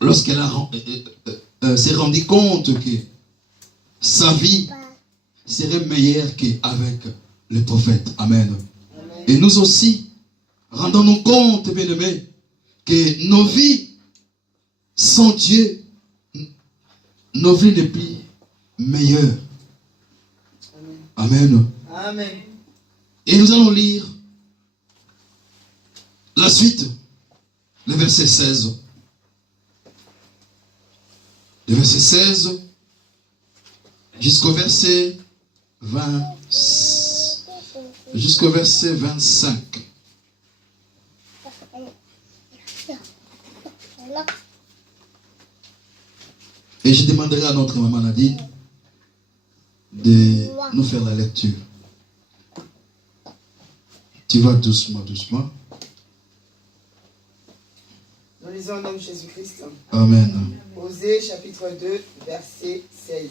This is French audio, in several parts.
lorsqu'elle s'est rendue compte que sa vie serait meilleure qu'avec le prophète. Amen. Amen. Et nous aussi, rendons-nous compte, bien-aimés, que nos vies sans Dieu, nos vies ne plus meilleures. Amen. Amen. Et nous allons lire la suite, le verset 16. Le verset 16 jusqu'au verset 20, jusqu'au verset 25. Et je demanderai à notre maman Nadine de nous faire la lecture. Tu vas doucement, doucement. Nous lisons au nom de Jésus-Christ. Amen. Osée chapitre 2, verset 16.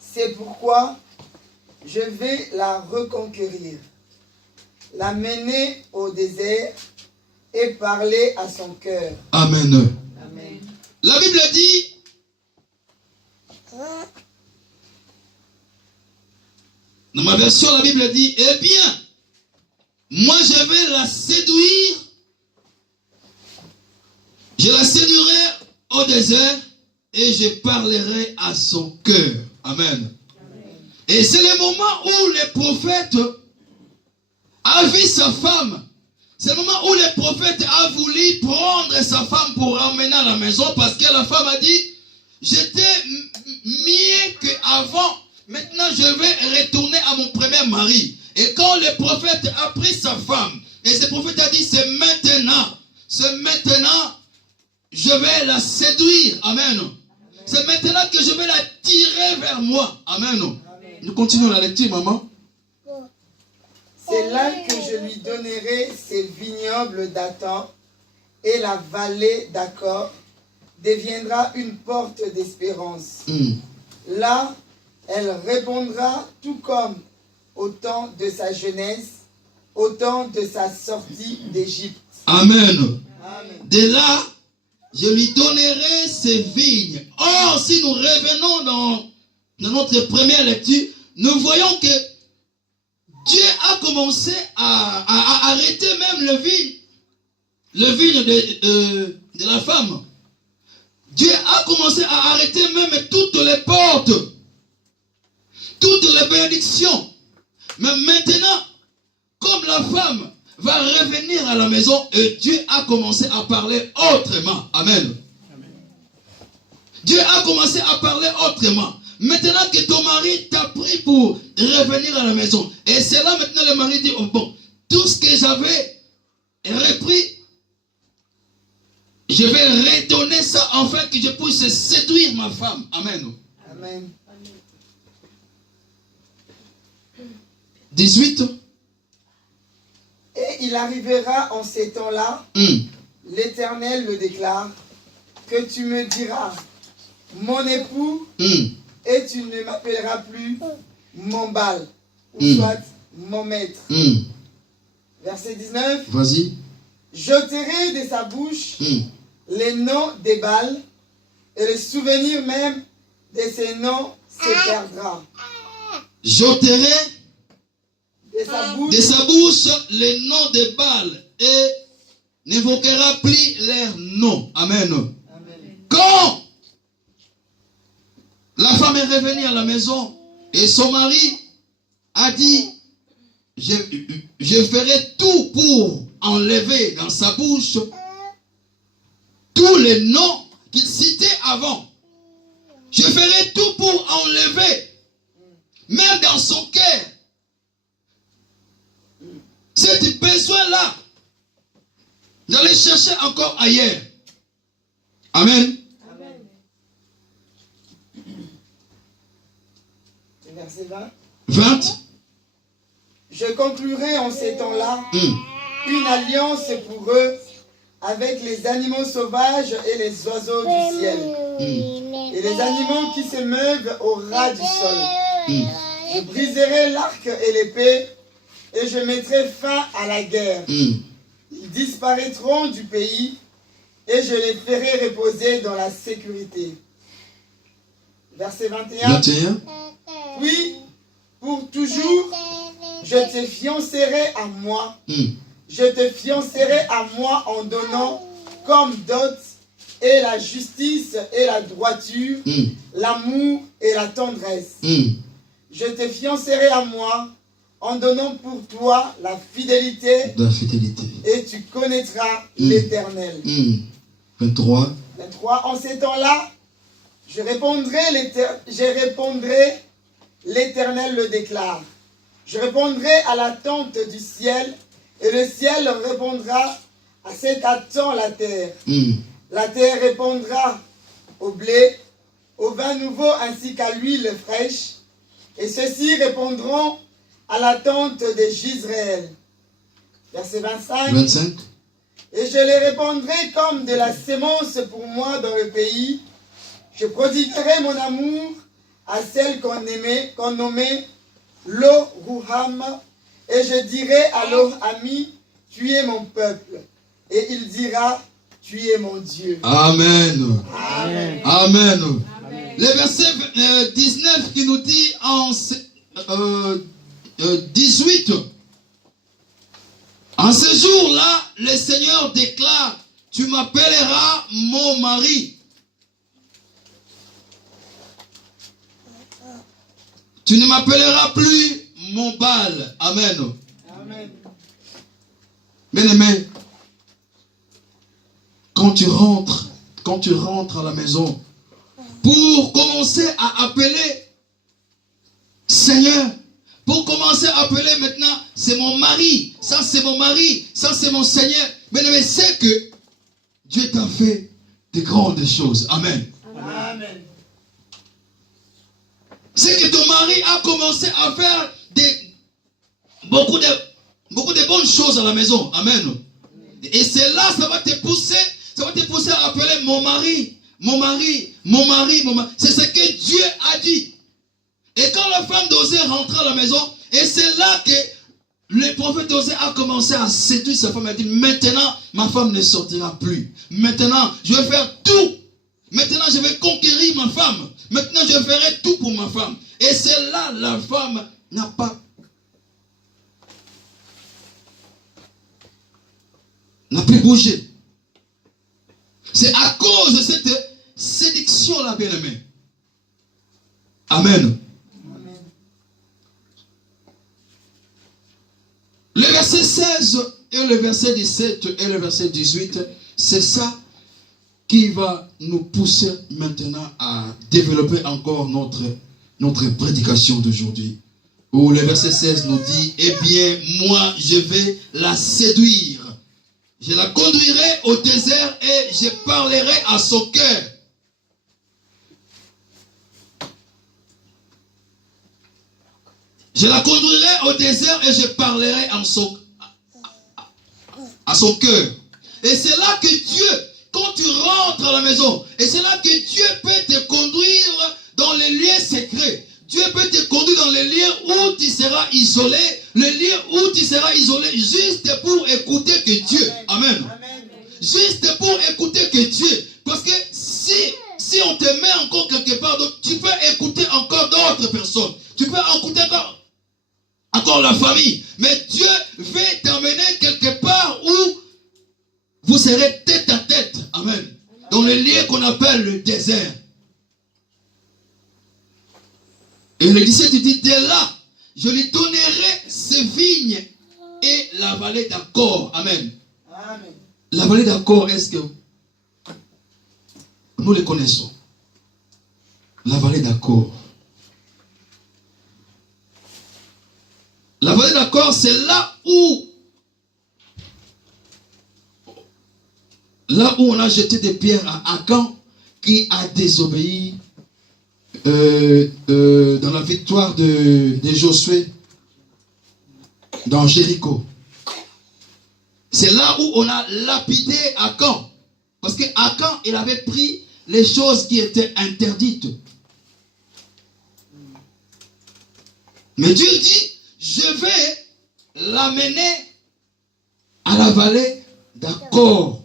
C'est pourquoi je vais la reconquérir, la mener au désert et parler à son cœur. Amen. Amen. La Bible dit, dans ma version, la Bible dit, eh bien, moi je vais la séduire, je la séduirai au désert et je parlerai à son cœur. Amen. Amen. Et c'est le moment où le prophète a vu sa femme. C'est le moment où le prophète a voulu prendre sa femme pour ramener à la maison parce que la femme a dit, j'étais mieux qu'avant, maintenant je vais retourner à mon premier mari. Et quand le prophète a pris sa femme, et ce prophète a dit, c'est maintenant, je vais la séduire. Amen. C'est maintenant que je vais la tirer vers moi. Amen. Amen. Nous continuons la lecture, maman. C'est là que je lui donnerai ses vignobles d'Athan et la vallée d'Accor deviendra une porte d'espérance. Là, elle répondra tout comme au temps de sa jeunesse, au temps de sa sortie d'Égypte. Amen. Amen. De là, je lui donnerai ses vignes. Or, si nous revenons dans notre première lecture, nous voyons que Dieu a commencé à arrêter même le vigne de la femme. Dieu a commencé à arrêter même toutes les portes, toutes les bénédictions. Mais maintenant, comme la femme va revenir à la maison, et Dieu a commencé à parler autrement. Amen. Amen. Dieu a commencé à parler autrement. Maintenant que ton mari t'a pris pour revenir à la maison. Et c'est là maintenant le mari dit, oh bon, tout ce que j'avais repris, je vais redonner ça afin que je puisse séduire ma femme. Amen. Amen. 18. Et il arrivera en ces temps-là, l'Éternel le déclare, que tu me diras, mon époux, et tu ne m'appelleras plus mon Baal, ou soit mon maître. Verset 19. Vas-y. J'ôterai de sa bouche les noms des Baals, et le souvenir même de ces noms se perdra. J'ôterai de sa bouche les noms des Baals, et n'évoquera plus leurs noms. Amen. Amen. Quand la femme est revenue à la maison et son mari a dit, je ferai tout pour enlever dans sa bouche tous les noms qu'il citait avant. Je ferai tout pour enlever, même dans son cœur, cet besoin-là, d'aller chercher encore ailleurs. Amen. Verset 20. 20. Je conclurai en ces temps-là une alliance pour eux avec les animaux sauvages et les oiseaux du ciel et les animaux qui se meuvent au ras du sol. Je briserai l'arc et l'épée et je mettrai fin à la guerre. Ils disparaîtront du pays et je les ferai reposer dans la sécurité. Verset 21. 21. Puis, pour toujours, je te fiancerai à moi. Je te fiancerai à moi en donnant comme dot et la justice et la droiture, l'amour et la tendresse. Je te fiancerai à moi en donnant pour toi la fidélité. La fidélité. Et tu connaîtras l'Éternel. 23. 23. En ces temps-là, je répondrai, l'Éternel le déclare. Je répondrai à l'attente du ciel, et le ciel répondra à ce qu'attend la terre. La terre répondra au blé, au vin nouveau ainsi qu'à l'huile fraîche, et ceux-ci répondront à l'attente d'Israël. Verset 25. 25. Et je les répandrai comme de la sémence pour moi dans le pays. Je prodiguerai mon amour à celle qu'on nommait Lo-Ruham, et je dirai à leur ami, tu es mon peuple. Et il dira, tu es mon Dieu. Amen. Amen. Amen. Le verset 19 qui nous dit en 18. En ce jour-là, le Seigneur déclare, tu m'appelleras mon mari. Tu ne m'appelleras plus mon Baal. Amen. Amen. Bien-aimé, quand tu rentres à la maison, pour commencer à appeler Seigneur, pour commencer à appeler maintenant, c'est mon mari, ça c'est mon mari, ça c'est mon Seigneur. Bien-aimé, c'est que Dieu t'a fait de grandes choses. Amen. Amen. C'est que ton mari a commencé à faire beaucoup de bonnes choses à la maison. Amen. Et c'est là, ça va te pousser à appeler mon mari, mon mari, mon mari, mon mari. C'est ce que Dieu a dit. Et quand la femme d'Osée rentrait à la maison, et c'est là que le prophète Osée a commencé à séduire sa femme. Il a dit, maintenant, ma femme ne sortira plus. Maintenant, je vais faire tout. Maintenant, je vais conquérir ma femme. Maintenant, je ferai tout pour ma femme. Et c'est là, la femme n'a plus bougé. C'est à cause de cette séduction-là, bien-aimé. Amen. Le verset 16 et le verset 17 et le verset 18, c'est ça qui va nous pousser maintenant à développer encore notre prédication d'aujourd'hui. Où le verset 16 nous dit, eh bien, moi, je vais la séduire. Je la conduirai au désert et je parlerai à son cœur. Je la conduirai au désert et je parlerai à son cœur. Et c'est là que Dieu, quand tu rentres à la maison, et c'est là que Dieu peut te conduire dans les lieux secrets. Dieu peut te conduire dans les lieux où tu seras isolé, les lieux où tu seras isolé juste pour écouter que Dieu. Amen. Juste pour écouter que Dieu. Parce que si on te met encore quelque part, donc tu peux écouter encore d'autres personnes. Tu peux écouter encore la famille. Mais Dieu veut t'emmener quelque part où vous serez tête à tête. Amen. Dans le lieu qu'on appelle le désert. Et le 17 dit, dès là, je lui donnerai ses vignes et la vallée d'Accord. Amen. Amen. La vallée d'Accord, est-ce que nous les connaissons? La vallée d'Accord. La vallée d'Accord, c'est là où on a jeté des pierres à Akan qui a désobéi dans la victoire de Josué dans Jéricho. C'est là où on a lapidé Akan. Parce que Akan, il avait pris les choses qui étaient interdites. Mais Dieu dit, je vais l'amener à la vallée d'Accord.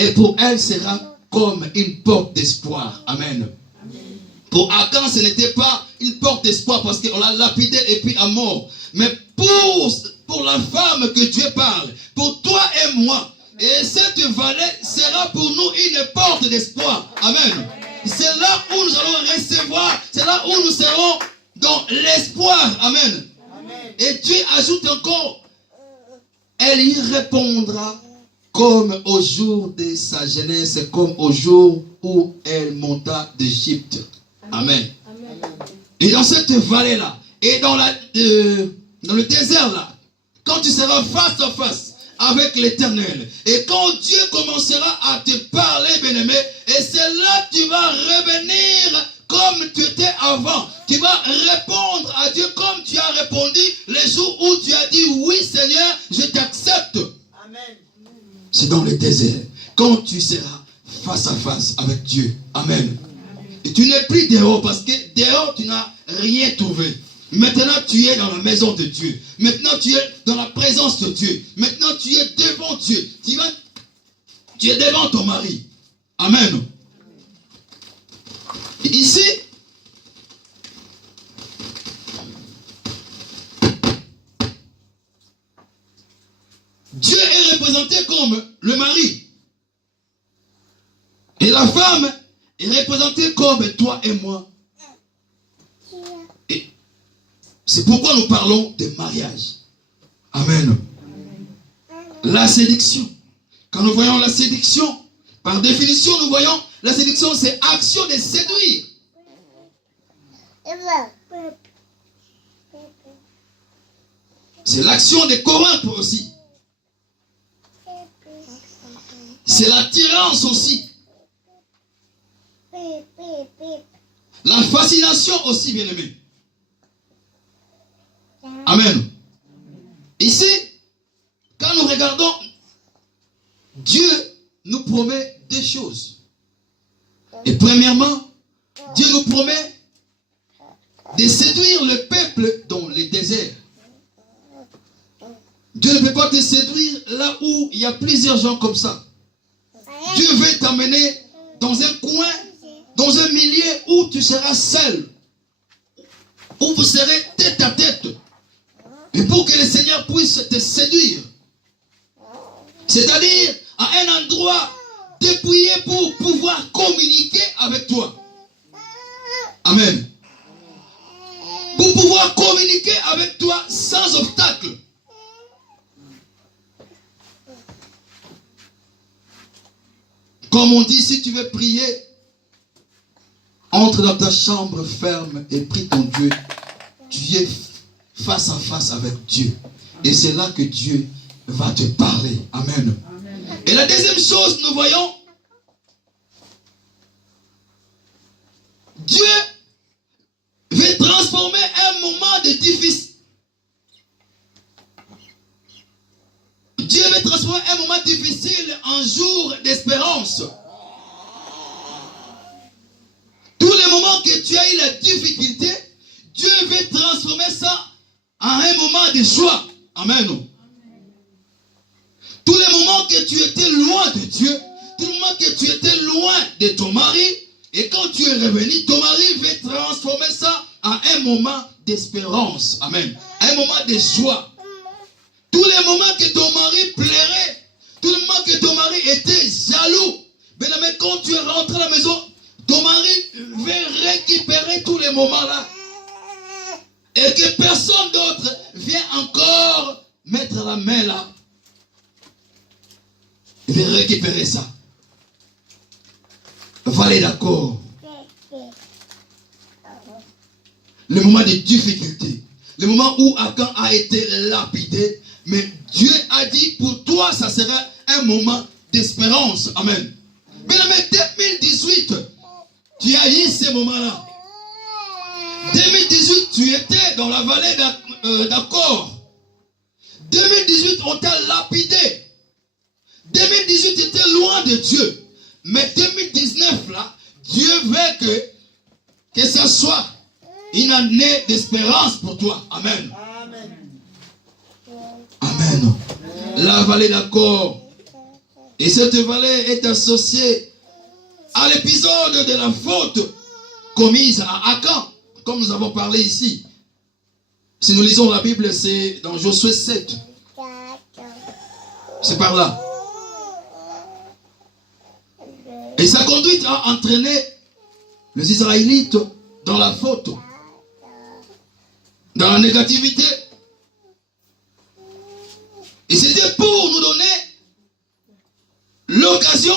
Et pour elle sera comme une porte d'espoir. Amen. Pour Akan, ce n'était pas une porte d'espoir parce qu'on l'a lapidé et puis à mort. Mais pour la femme que Dieu parle, pour toi et moi, et cette vallée sera pour nous une porte d'espoir. Amen. C'est là où nous allons recevoir, c'est là où nous serons dans l'espoir. Amen. Et Dieu ajoute encore, elle y répondra comme au jour de sa jeunesse, comme au jour où elle monta d'Égypte. Amen. Et dans cette vallée-là, et dans le désert-là, quand tu seras face à face avec l'Éternel, et quand Dieu commencera à te parler, bien-aimé, et c'est là que tu vas revenir comme tu étais avant. Tu vas répondre à Dieu comme tu as répondu les jours où tu as dit oui Seigneur, je t'accepte. Amen. C'est dans le désert, quand tu seras face à face avec Dieu. Amen. Et tu n'es plus dehors parce que dehors tu n'as rien trouvé. Maintenant tu es dans la maison de Dieu. Maintenant tu es dans la présence de Dieu. Maintenant tu es devant Dieu. Tu es devant ton mari. Amen. Et ici, Dieu est représenté comme le mari. Et la femme est représentée comme toi et moi. Et c'est pourquoi nous parlons de mariage. Amen. La séduction. Quand nous voyons la séduction, par définition, nous voyons la séduction, c'est action de séduire. C'est l'action de corrompre aussi. C'est l'attirance aussi. La fascination aussi, bien-aimé. Amen. Ici, quand nous regardons, Dieu nous promet des choses. Et premièrement, Dieu nous promet de séduire le peuple dans les déserts. Dieu ne peut pas te séduire là où il y a plusieurs gens comme ça. Dieu veut t'amener dans un coin, dans un milieu où tu seras seul, où vous serez tête à tête. Et pour que le Seigneur puisse te séduire, c'est-à-dire à un endroit dépouillé pour pouvoir communiquer avec toi. Amen. Pour pouvoir communiquer avec toi sans obstacle. Comme on dit, si tu veux prier, entre dans ta chambre ferme et prie ton Dieu. Tu es face à face avec Dieu. Et c'est là que Dieu va te parler. Amen. Amen. Et la deuxième chose, nous voyons, Dieu veut transformer un moment de difficile. Dieu veut transformer un moment difficile en jour d'espérance. Tous les moments que tu as eu la difficulté, Dieu veut transformer ça en un moment de joie. Amen. Tous les moments que tu étais loin de Dieu, tous les moments que tu étais loin de ton mari, et quand tu es revenu, ton mari veut transformer ça en un moment d'espérance. Amen. Un moment de joie. Tous les moments que ton mari pleurait, tous les moments que ton mari était jaloux, mais quand tu es rentré à la maison, ton mari veut récupérer tous les moments-là. Et que personne d'autre vient encore mettre la main là. Il veut récupérer ça. Vallée d'accord. Le moment de difficulté. Le moment où Akan a été lapidé. Mais Dieu a dit, pour toi, ça sera un moment d'espérance. Amen. Mais 2018, tu as eu ces moments-là. 2018, tu étais dans la vallée d'accord. 2018, on t'a lapidé. 2018, tu étais loin de Dieu. Mais 2019, là, Dieu veut que ça soit une année d'espérance pour toi. Amen. Amen. La vallée d'accord. Et cette vallée est associée à l'épisode de la faute commise à Akan, comme nous avons parlé ici. Si nous lisons la Bible, c'est dans Josué 7. C'est par là. Et sa conduite a entraîné les Israélites dans la faute, dans la négativité. Et c'était pour nous donner l'occasion,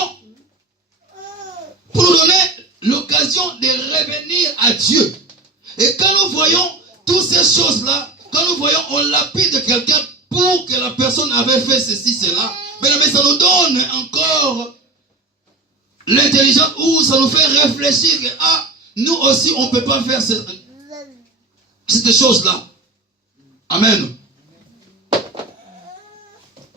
de revenir à Dieu. Et quand nous voyons toutes ces choses-là, quand nous voyons on lapide quelqu'un pour que la personne avait fait ceci, cela, mais ça nous donne encore l'intelligence ou ça nous fait réfléchir que nous aussi on ne peut pas faire cette chose-là. Amen.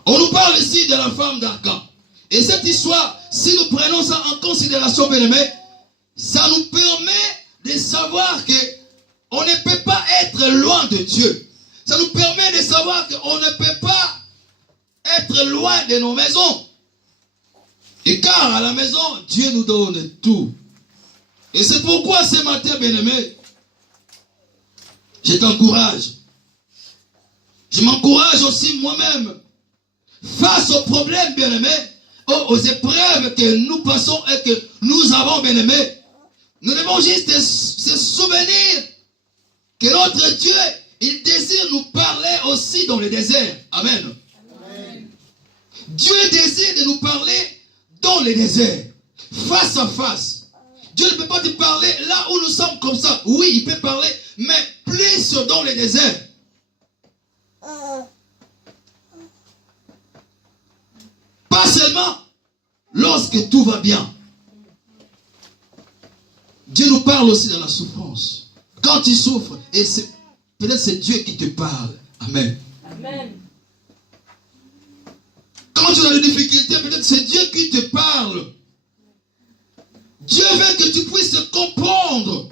On nous parle ici de la femme d'Akan. Et cette histoire, si nous prenons ça en considération, bien-aimés, ça nous permet de savoir que on ne peut pas être loin de Dieu. Ça nous permet de savoir qu'on ne peut pas être loin de nos maisons. Et car à la maison, Dieu nous donne tout. Et c'est pourquoi ce matin, bien-aimé, je t'encourage. Je m'encourage aussi moi-même. Face aux problèmes, bien-aimés, aux épreuves que nous passons et que nous avons, bien-aimés, nous devons juste se souvenir que notre Dieu, il désire nous parler aussi dans le désert. Amen. Amen. Dieu désire de nous parler dans le désert, face à face. Dieu ne peut pas te parler là où nous sommes comme ça. Oui, il peut parler, mais plus dans le désert. Pas seulement lorsque tout va bien. Dieu nous parle aussi dans la souffrance. Quand tu souffres, et peut-être c'est Dieu qui te parle. Amen. Amen. Quand tu as des difficultés, peut-être c'est Dieu qui te parle. Dieu veut que tu puisses comprendre.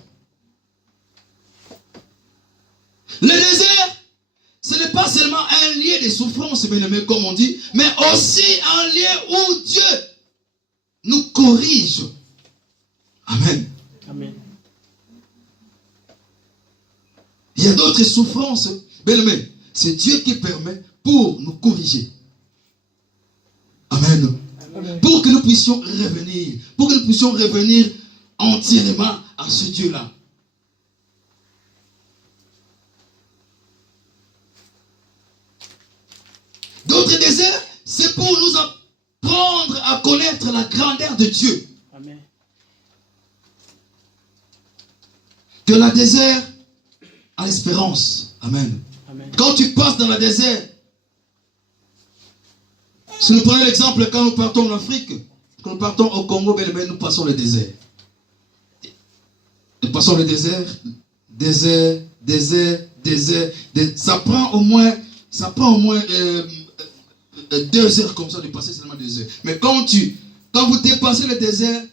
Le désert, ce n'est pas seulement un lieu de souffrance, bien-aimé, comme on dit, mais aussi un lieu où Dieu nous corrige. Amen. Amen. Il y a d'autres souffrances, bien-aimé, c'est Dieu qui permet pour nous corriger. Amen. Amen. Pour que nous puissions revenir entièrement à ce Dieu-là. D'autres déserts, c'est pour nous apprendre à connaître la grandeur de Dieu. Amen. De la désert à l'espérance. Amen. Amen. Quand tu passes dans le désert, si nous prenons l'exemple, quand nous partons en Afrique, quand nous partons au Congo, nous passons le désert. Nous passons le désert. Ça prend au moins 2 heures comme ça de passer seulement 2 heures. Mais quand vous dépassez le désert,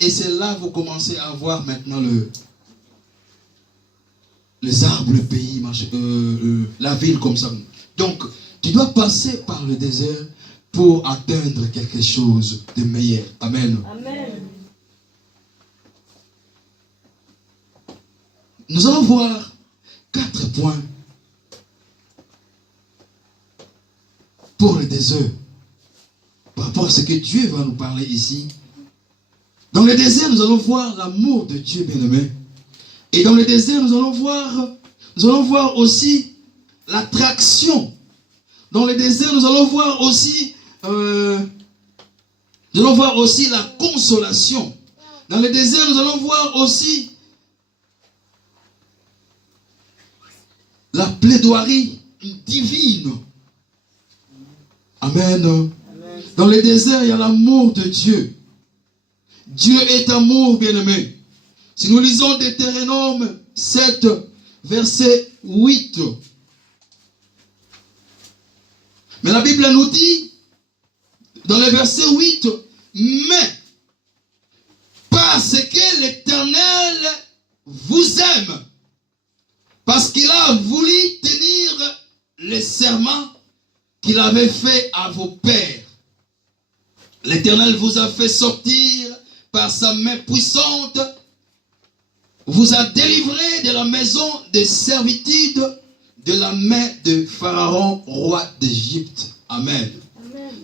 et c'est là que vous commencez à voir maintenant les arbres, le pays, la ville comme ça. Donc, tu dois passer par le désert pour atteindre quelque chose de meilleur. Amen. Amen. Nous allons voir 4 points pour le désert. Par rapport à ce que Dieu va nous parler ici. Dans le désert, nous allons voir l'amour de Dieu, bien-aimé. Et dans le désert, nous allons voir aussi l'attraction. Dans le désert, nous allons voir aussi la consolation. Dans le désert, nous allons voir aussi la plaidoirie divine. Amen. Amen. Dans le désert, il y a l'amour de Dieu. Dieu est amour, bien-aimé. Si nous lisons Deutéronome 7, verset 8. Mais la Bible nous dit, dans le verset 8, mais parce que l'Éternel vous aime, parce qu'il a voulu tenir le serment qu'il avait fait à vos pères. L'Éternel vous a fait sortir par sa main puissante, vous a délivré de la maison de servitude, de la main de Pharaon, roi d'Égypte. Amen.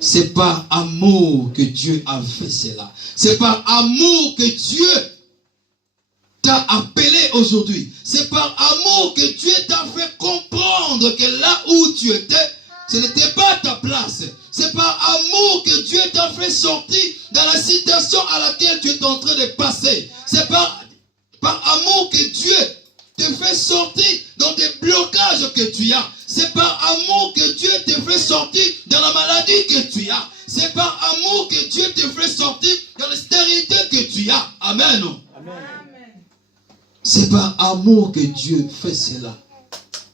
C'est par amour que Dieu a fait cela. C'est par amour que Dieu t'a appelé aujourd'hui. C'est par amour que Dieu t'a fait comprendre que là où tu étais, ce n'était pas ta place. C'est par amour que Dieu t'a fait sortir dans la situation à laquelle tu es en train de passer. C'est par amour que Dieu te fait sortir dans des blocages que tu as. C'est par amour que Dieu te fait sortir dans la maladie que tu as. C'est par amour que Dieu te fait sortir dans la stérilité que tu as. Amen. Amen. C'est par amour que Dieu fait cela.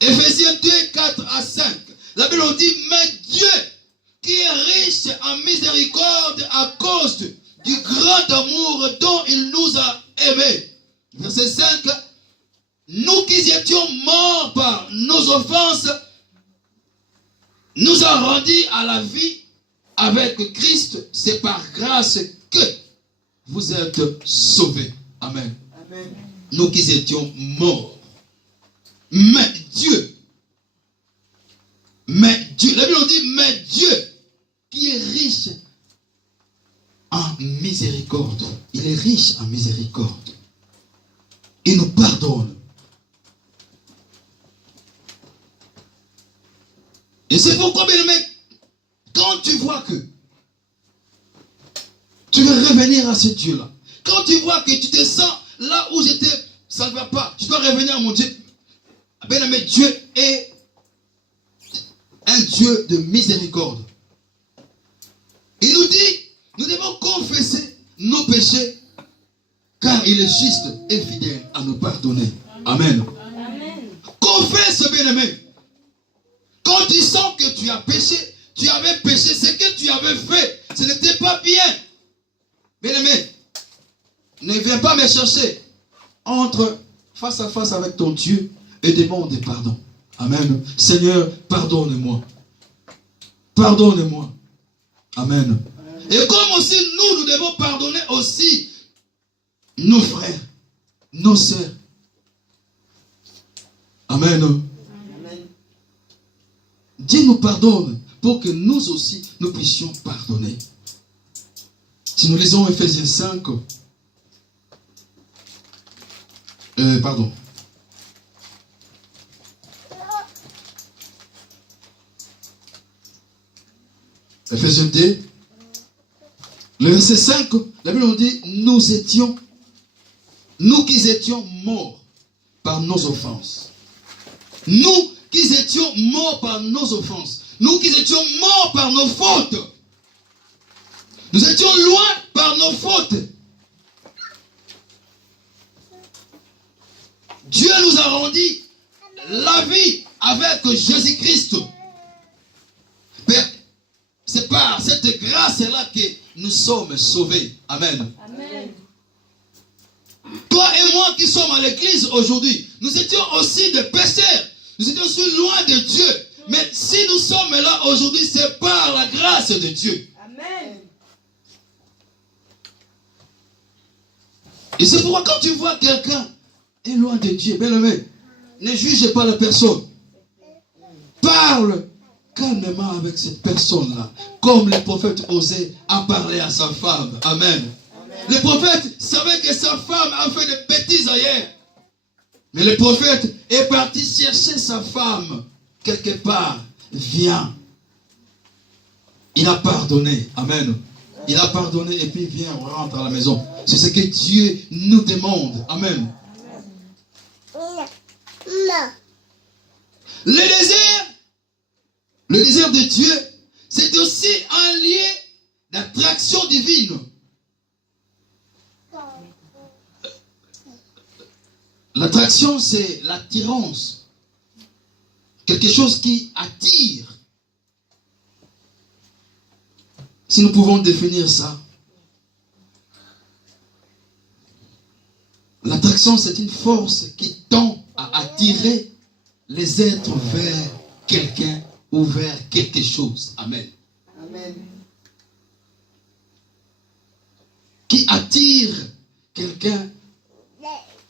Éphésiens 2, 4 à 5. La Bible dit, mais Dieu qui est riche en miséricorde à cause du grand amour dont il nous a aimés. Verset 5. Nous qui étions morts par nos offenses, nous a rendus à la vie avec Christ. C'est par grâce que vous êtes sauvés. Amen. Amen. Nous qui étions morts. Mais Dieu, la Bible dit, mais Dieu qui est riche en miséricorde. Il est riche en miséricorde. Il nous pardonne. Et c'est pourquoi, bien aimé, quand tu vois que tu veux revenir à ce Dieu-là, quand tu vois que tu te sens là où j'étais, ça ne va pas, tu dois revenir à mon Dieu. Bien aimé, Dieu est un Dieu de miséricorde. Il nous dit, nous devons confesser nos péchés, car il est juste et fidèle à nous pardonner. Amen. Amen. Confesse, bien aimé. Quand tu sens que tu as péché, tu avais péché, ce que tu avais fait, ce n'était pas bien. Bien-aimé, ne viens pas me chercher. Entre face à face avec ton Dieu et demande pardon. Amen. Seigneur, pardonne-moi. Pardonne-moi. Amen. Et comme aussi nous devons pardonner aussi nos frères, nos sœurs. Amen. Dieu nous pardonne pour que nous aussi, nous puissions pardonner. Si nous lisons Éphésiens 5, pardon. Éphésiens 2, le verset 5, la Bible nous dit, nous qui étions morts par nos offenses. Nous qui étions morts par nos offenses. Nous qui étions morts par nos fautes. Nous étions loin par nos fautes. Dieu nous a rendu la vie avec Jésus-Christ. C'est par cette grâce-là que nous sommes sauvés. Amen. Amen. Toi et moi qui sommes à l'église aujourd'hui, nous étions aussi des pécheurs. Nous étions aussi loin de Dieu. Mais si nous sommes là aujourd'hui, c'est par la grâce de Dieu. Amen. Et c'est pourquoi quand tu vois quelqu'un est loin de Dieu, bien aimé, ne juge pas la personne. Parle calmement avec cette personne-là. Comme le prophète Osée a parlé à sa femme. Amen. Amen. Le prophète savait que sa femme a fait des bêtises ailleurs. Mais le prophète est parti chercher sa femme quelque part. Viens. Il a pardonné. Amen. Il a pardonné et puis viens, on rentre à la maison. C'est ce que Dieu nous demande. Amen. Le désir de Dieu, c'est aussi un lien d'attraction divine. L'attraction, c'est l'attirance. Quelque chose qui attire. Si nous pouvons définir ça. L'attraction, c'est une force qui tend à attirer les êtres vers quelqu'un ou vers quelque chose. Amen. Amen. qui attire quelqu'un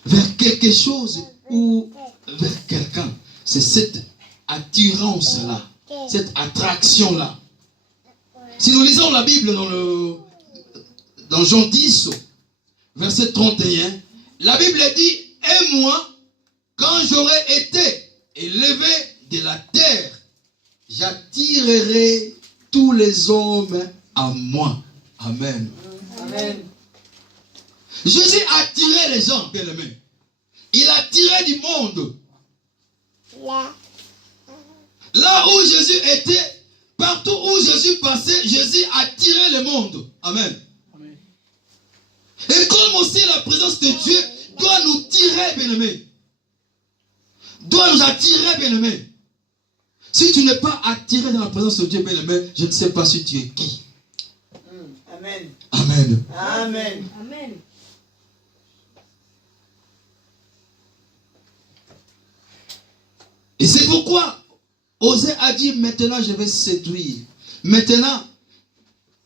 vers quelque chose ou vers quelqu'un. C'est cette attirance-là, cette attraction-là. Si nous lisons la Bible dans Jean 10, verset 31, la Bible dit, « Et moi, quand j'aurai été élevé de la terre, j'attirerai tous les hommes à moi. » Amen. Amen. Jésus attirait les gens, bien aimés. Il attirait du monde. Là où Jésus était, partout où Jésus passait, Jésus attirait le monde. Amen. Amen. Et comme aussi la présence de Dieu doit nous tirer, bien aimés. Doit nous attirer, bien aimés. Si tu n'es pas attiré dans la présence de Dieu, bien aimé, je ne sais pas si tu es qui. Amen. Amen. Amen. Amen. Et c'est pourquoi Osée a dit, maintenant je vais séduire. Maintenant,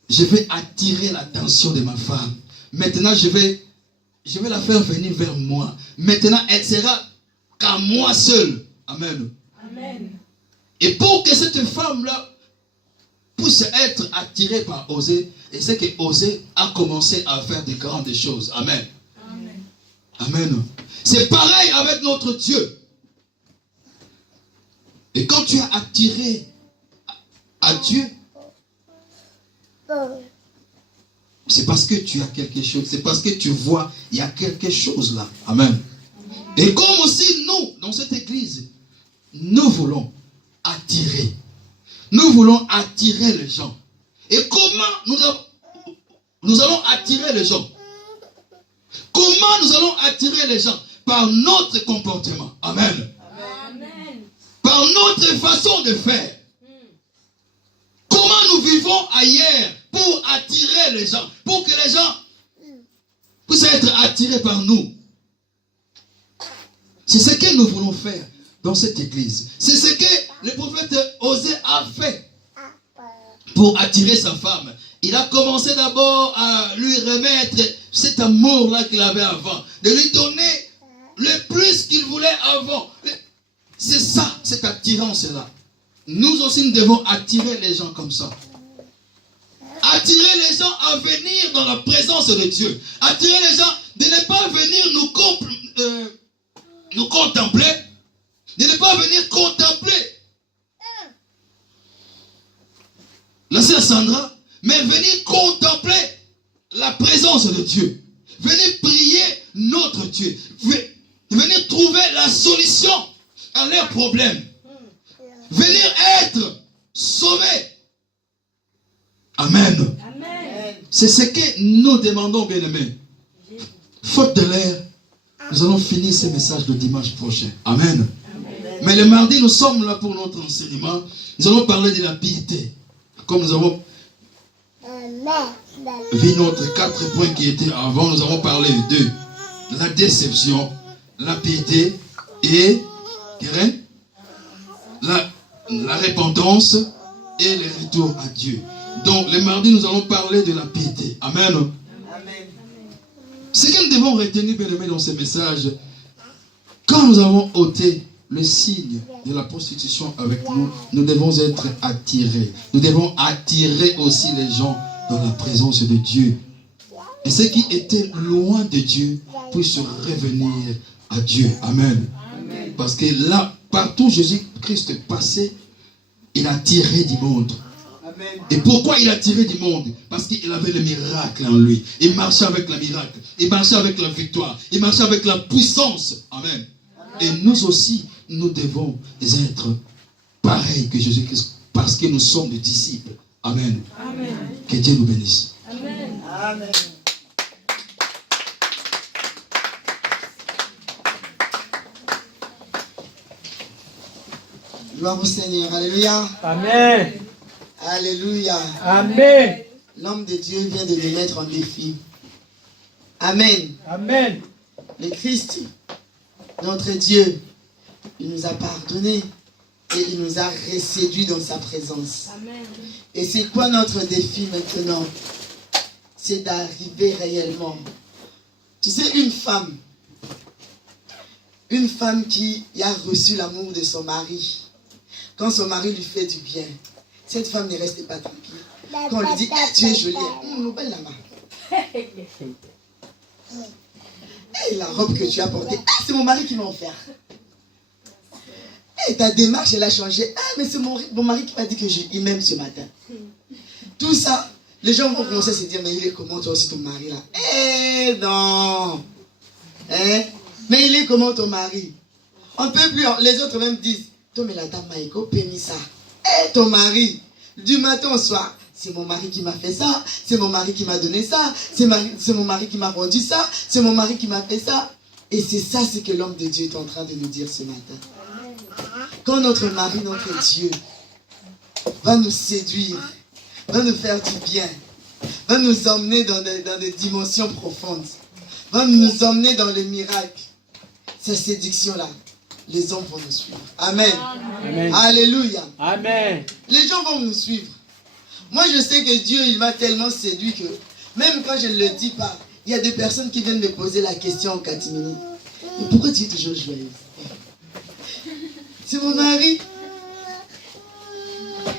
je vais attirer l'attention de ma femme. Maintenant, je vais la faire venir vers moi. Maintenant, elle sera qu'à moi seule. Amen. Amen. Et pour que cette femme-là puisse être attirée par Osée, et c'est que Osée a commencé à faire de grandes choses. Amen. Amen. Amen. C'est pareil avec notre Dieu. Et quand tu es attiré à Dieu, c'est parce que tu as quelque chose. C'est parce que tu vois, il y a quelque chose là. Amen. Et comme aussi nous, dans cette église, nous voulons attirer. Nous voulons attirer les gens. Et comment nous allons attirer les gens? Comment nous allons attirer les gens? Par notre comportement. Amen. Amen. Par notre façon de faire. Comment nous vivons ailleurs pour attirer les gens, pour que les gens puissent être attirés par nous. C'est ce que nous voulons faire dans cette église. C'est ce que le prophète Osée a fait pour attirer sa femme. Il a commencé d'abord à lui remettre cet amour-là qu'il avait avant, de lui donner le plus qu'il voulait avant. C'est ça, cette attirance-là. Nous aussi, nous devons attirer les gens comme ça. Attirer les gens à venir dans la présence de Dieu. Attirer les gens de ne pas venir nous contempler. De ne pas venir contempler la sœur Sandra, mais venir contempler la présence de Dieu. Venir prier notre Dieu. Venir trouver la solution à leurs problèmes. Venir être sauvé. Amen. Amen. C'est ce que nous demandons, bien-aimés. Faute de l'air, nous allons finir ce message le dimanche prochain. Amen. Amen. Mais le mardi, nous sommes là pour notre enseignement. Nous allons parler de la piété. Comme nous avons vu notre 4 points qui étaient avant, nous avons parlé de la déception, la piété et la repentance et le retour à Dieu. Donc, le mardi, nous allons parler de la piété. Amen. Amen. Ce que nous devons retenir, bien aimés, dans ce message, quand nous avons ôté le signe de la prostitution avec nous, nous devons être attirés. Nous devons attirer aussi les gens dans la présence de Dieu. Et ceux qui étaient loin de Dieu puissent revenir à Dieu. Amen. Amen. Parce que là, partout Jésus-Christ passait, il a tiré du monde. Amen. Et pourquoi il a tiré du monde? Parce qu'il avait le miracle en lui. Il marchait avec le miracle. Il marchait avec la victoire. Il marchait avec la puissance. Amen. Et nous aussi, nous devons être pareils que Jésus-Christ parce que nous sommes des disciples. Amen. Amen. Que Dieu nous bénisse. Amen. Amen. Gloire au Seigneur. Alléluia. Amen. Alléluia. Amen. L'homme de Dieu vient de nous mettre en défi. Amen. Amen. Le Christ, notre Dieu, il nous a pardonné et il nous a reséduits dans sa présence. Amen. Et c'est quoi notre défi maintenant? c'est d'arriver réellement. Tu sais, une femme qui a reçu l'amour de son mari, quand son mari lui fait du bien, cette femme ne reste pas tranquille. Quand on lui dit, ah, tu es jolie, belle la main. Et la robe que tu as portée, ah, c'est mon mari qui m'a offert. Et ta démarche, elle a changé. Ah, mais c'est mon mari qui m'a dit qu'il m'aime ce matin. Tout ça, les gens vont commencer à se dire, mais il est comment toi aussi ton mari là? Eh non. Hein? Mais il est comment ton mari? On ne peut plus, les autres même disent, toi mais la dame Maïko, pénis ça. Eh ton mari, du matin au soir, c'est mon mari qui m'a fait ça, c'est mon mari qui m'a donné ça, c'est mon mari qui m'a rendu ça, c'est mon mari qui m'a fait ça. Et c'est ça ce que l'homme de Dieu est en train de nous dire ce matin. Quand notre mari, notre Dieu, va nous séduire, va nous faire du bien, va nous emmener dans des dimensions profondes, va nous emmener dans les miracles, cette séduction-là, les hommes vont nous suivre. Amen. Amen. Alléluia. Amen. Les gens vont nous suivre. Moi, je sais que Dieu, il m'a tellement séduit que, même quand je ne le dis pas, il y a des personnes qui viennent me poser la question en catimini. Mais pourquoi tu es toujours joyeuse? C'est mon mari.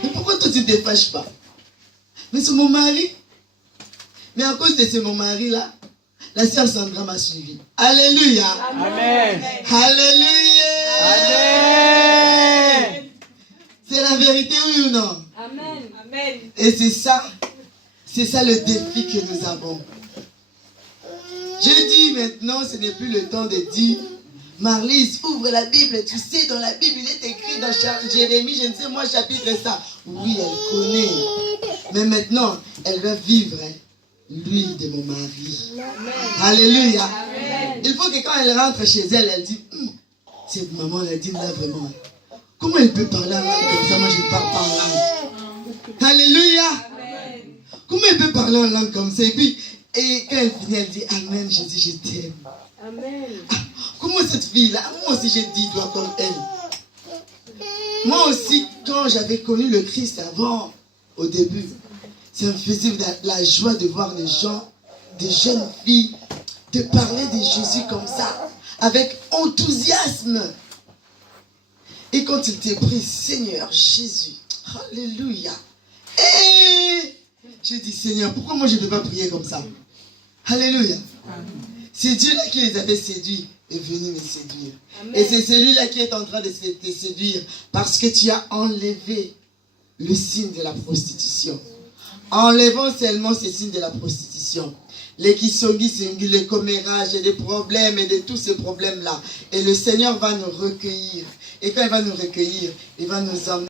Mais pourquoi toi tu ne te fâches pas? Mais c'est mon mari. Mais à cause de ce mon mari là, la sœur Sandra m'a suivi. Alléluia. Amen. Alléluia. Amen. C'est la vérité, oui ou non? Amen. Amen. Et c'est ça le défi que nous avons. Je dis maintenant, ce n'est plus le temps de dire, Marlise, ouvre la Bible, tu sais, dans la Bible, il est écrit dans Jérémie, je ne sais moi, chapitre ça. Oui, elle connaît. Mais maintenant, elle va vivre l'huile de mon mari. Amen. Alléluia. Amen. Il faut que quand elle rentre chez elle, elle dit, cette maman, elle dit là vraiment, comment elle peut parler en langue comme ça? Moi, je ne parle pas en langue. Alléluia. Amen. Comment elle peut parler en langue comme ça? Et quand elle finit, elle dit, Amen, je dis, je t'aime. Amen. Comment cette fille-là, moi aussi j'ai dit, dois comme elle. Moi aussi, quand j'avais connu le Christ avant, au début, ça me faisait la joie de voir les gens, des jeunes filles, de parler de Jésus comme ça, avec enthousiasme. Et quand il t'est pris, Seigneur Jésus, alléluia. Et j'ai dit, Seigneur, pourquoi moi je ne peux pas prier comme ça? Alléluia. C'est Dieu-là qui les avait séduits est venu me séduire. Amen. Et c'est celui-là qui est en train de te séduire parce que tu as enlevé le signe de la prostitution. Enlevons seulement ce signe de la prostitution. Les kisongi, les commérages et les problèmes et de tous ces problèmes-là. Et le Seigneur va nous recueillir. Et quand il va nous recueillir, il va nous emmener.